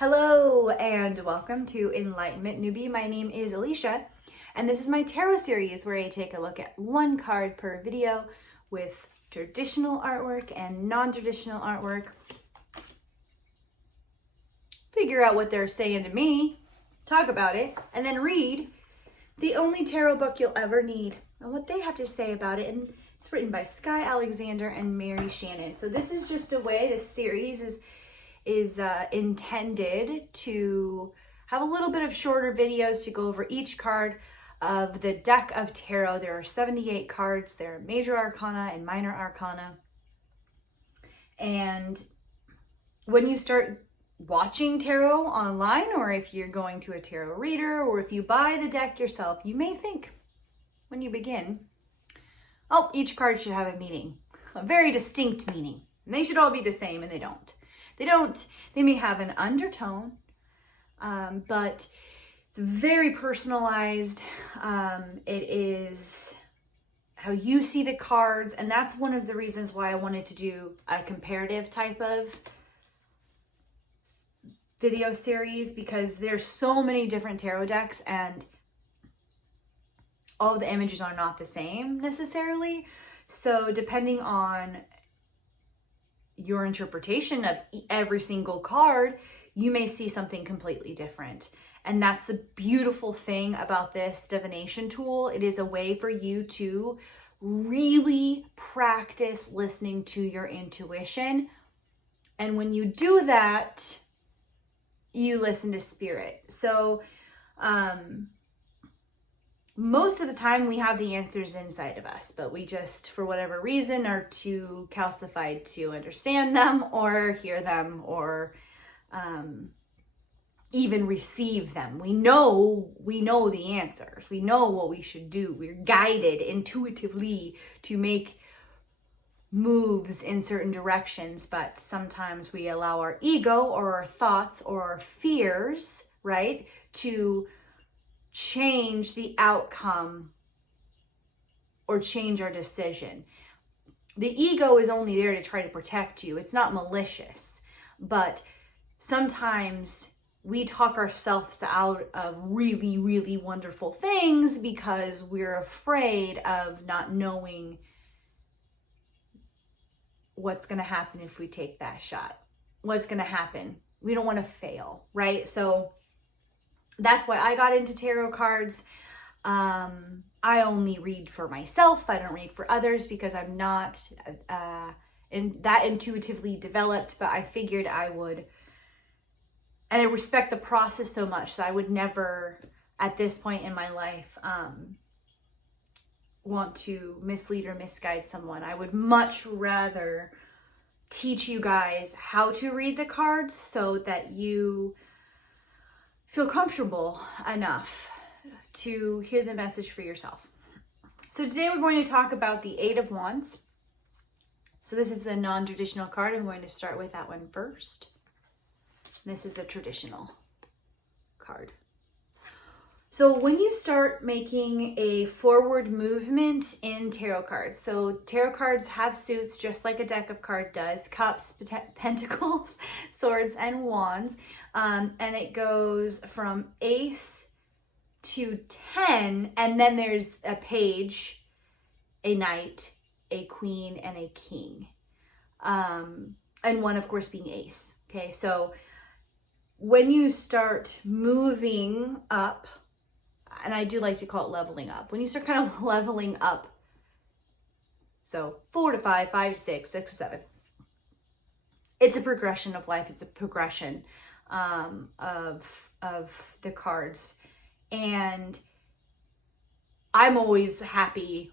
Hello and welcome to Enlightenment Newbie. My name is Alicia and this is my tarot series where I take a look at one card per video with traditional artwork and non-traditional artwork. Figure out what they're saying to me, talk about it, and then read the only tarot book you'll ever need and what they have to say about it. And it's written by Sky Alexander and Mary Shannon. So this is just a way, this series is intended to have a little bit of shorter videos to go over each card of the deck of tarot. There are 78 cards. There are major arcana and minor arcana. And when you start watching tarot online, or if you're going to a tarot reader, or if you buy the deck yourself, you may think when you begin, oh, each card should have a meaning, a very distinct meaning. And they should all be the same, and they don't. They may have an undertone, but it's very personalized. It is how you see the cards, and that's one of the reasons why I wanted to do a comparative type of video series, because there's so many different tarot decks and all of the images are not the same necessarily. So depending on your interpretation of every single card, you may see something completely different. And that's the beautiful thing about this divination tool. It is a way for you to really practice listening to your intuition. And when you do that, you listen to spirit. So most of the time we have the answers inside of us, but we just, for whatever reason, are too calcified to understand them or hear them or even receive them. We know the answers. We know what we should do. We're guided intuitively to make moves in certain directions, but sometimes we allow our ego or our thoughts or our fears, right, to change the outcome or change our decision. The ego is only there to try to protect you. It's not malicious, but sometimes we talk ourselves out of really, really wonderful things because we're afraid of not knowing what's going to happen if we take that shot. What's going to happen? We don't want to fail, right? So that's why I got into tarot cards. I only read for myself. I don't read for others because I'm not that intuitively developed, but I figured I would, and I respect the process so much that I would never, at this point in my life, want to mislead or misguide someone. I would much rather teach you guys how to read the cards so that you feel comfortable enough to hear the message for yourself. So today we're going to talk about the Eight of Wands. So this is the non-traditional card. I'm going to start with that one first. This is the traditional card. So when you start making a forward movement in tarot cards, so tarot cards have suits just like a deck of cards does, cups, pentacles, swords, and wands. And it goes from ace to 10, and then there's a page, a knight, a queen, and a king. And one, of course, being ace. Okay, so when you start moving up, and I do like to call it leveling up. When you start kind of leveling up, so 4 to 5, 5 to 6, 6 to 7, it's a progression of life. It's a progression of the cards. And I'm always happy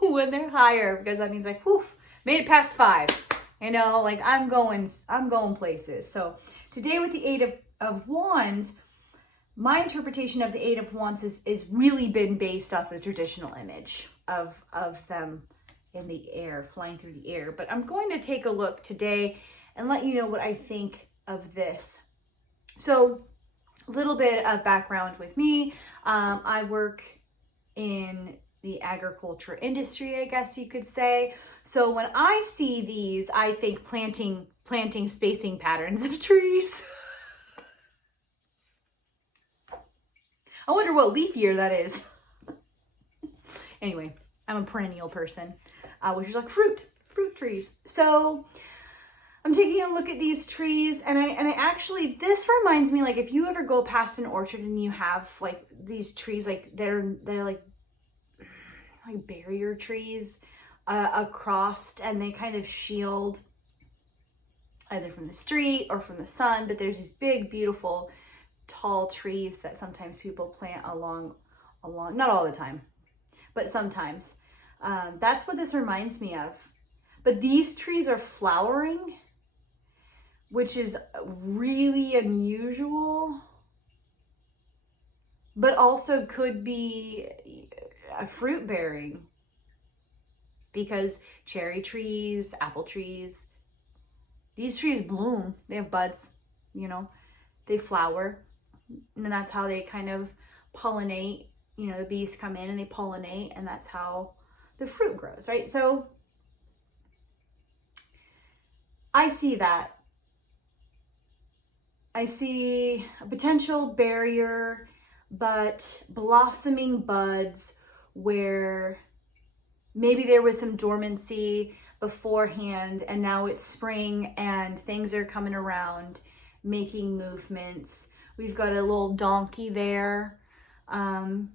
when they're higher because that means like, whew, made it past 5. You know, like I'm going places. So today with the Eight of Wands, my interpretation of the Eight of Wands is really been based off the traditional image of them in the air, flying through the air. But I'm going to take a look today and let you know what I think of this. So a little bit of background with me. I work in the agriculture industry, I guess you could say. So when I see these, I think planting spacing patterns of trees. I wonder what leaf year that is. Anyway, I'm a perennial person, which is like fruit trees. So I'm taking a look at these trees, and I actually, this reminds me, like, if you ever go past an orchard and you have like these trees, like they're like barrier trees across, and they kind of shield either from the street or from the sun, but there's these big, beautiful, tall trees that sometimes people plant along, not all the time, but sometimes. That's what this reminds me of. But these trees are flowering, which is really unusual, but also could be a fruit bearing, because cherry trees, apple trees, these trees bloom, they have buds, you know, they flower, and that's how they kind of pollinate. You know, the bees come in and they pollinate, and that's how the fruit grows, right? So I see that. I see a potential barrier, but blossoming buds where maybe there was some dormancy beforehand, and now it's spring and things are coming around, making movements. We've got a little donkey there, and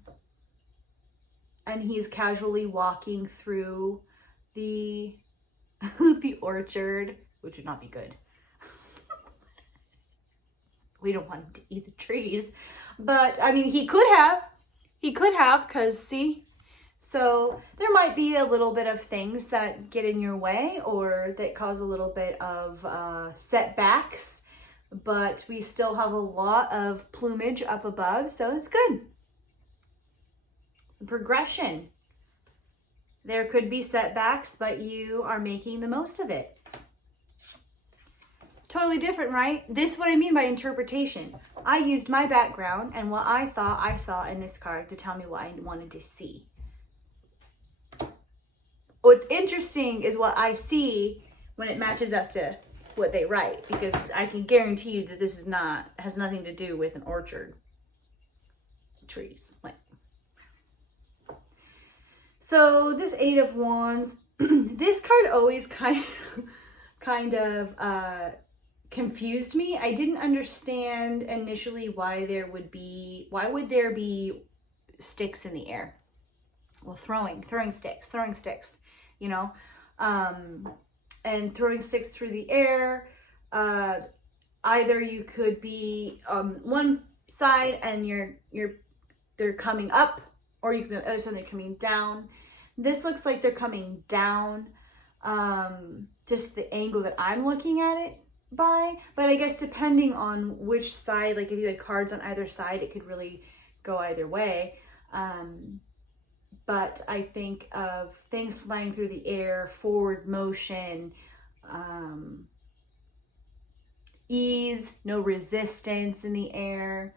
he's casually walking through the the orchard, which would not be good. We don't want him to eat the trees, but I mean, he could have, because see, so there might be a little bit of things that get in your way or that cause a little bit of setbacks, but we still have a lot of plumage up above, so it's good. Progression. There could be setbacks, but you are making the most of it. Totally different, right? This is what I mean by interpretation. I used my background and what I thought I saw in this card to tell me what I wanted to see. What's interesting is what I see when it matches up to what they write, because I can guarantee you that this is has nothing to do with an orchard. Trees. Like. So this Eight of Wands, this card always kind of confused me. I didn't understand initially why would there be sticks in the air? Well, throwing sticks, you know, and throwing sticks through the air. Either you could be on one side and they're coming up, or you can be on the other side, they're coming down. This looks like they're coming down, just the angle that I'm looking at it by. But I guess depending on which side, like if you had cards on either side, it could really go either way. But I think of things flying through the air, forward motion, ease, no resistance in the air.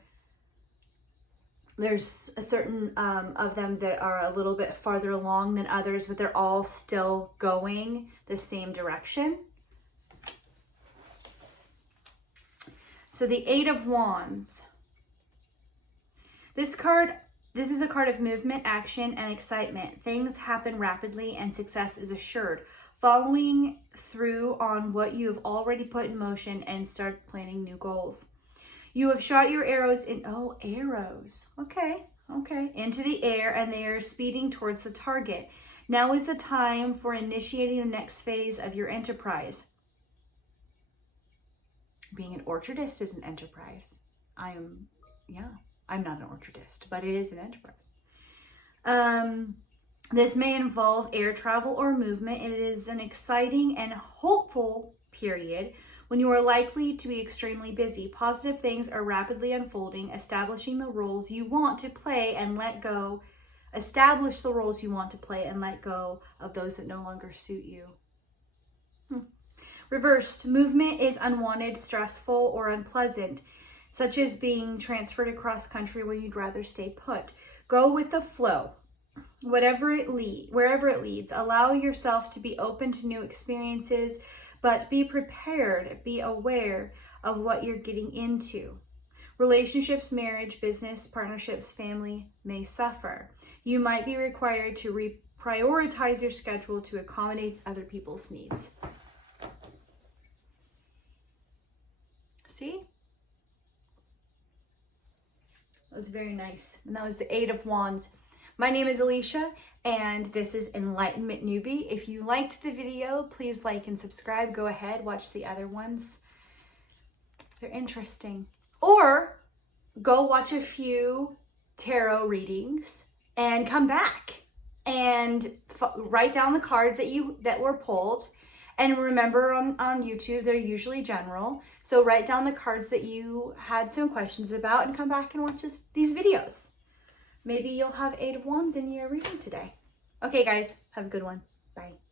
There's a certain of them that are a little bit farther along than others, but they're all still going the same direction. So the Eight of Wands. This is a card of movement, action, and excitement. Things happen rapidly and success is assured. Following through on what you have already put in motion and start planning new goals. You have shot your arrows arrows. Okay. Into the air, and they are speeding towards the target. Now is the time for initiating the next phase of your enterprise. Being an orchardist is an enterprise. I'm not an orchardist, but it is an enterprise. This may involve air travel or movement. It is an exciting and hopeful period when you are likely to be extremely busy. Positive things are rapidly unfolding, establishing the roles you want to play and let go. Establish the roles you want to play and let go of those that no longer suit you. Reversed, movement is unwanted, stressful, or unpleasant, such as being transferred across country when you'd rather stay put. Go with the flow, wherever it leads. Allow yourself to be open to new experiences, but be prepared, be aware of what you're getting into. Relationships, marriage, business, partnerships, family may suffer. You might be required to reprioritize your schedule to accommodate other people's needs. See? That was very nice. And that was the Eight of Wands. My name is Alicia, and this is Enlightenment Newbie. If you liked the video, please like and subscribe. Go ahead, watch the other ones. They're interesting. Or go watch a few tarot readings and come back and write down the cards that were pulled. And remember, on YouTube, they're usually general. So write down the cards that you had some questions about and come back and watch these videos. Maybe you'll have Eight of Wands in your reading today. Okay, guys, have a good one. Bye.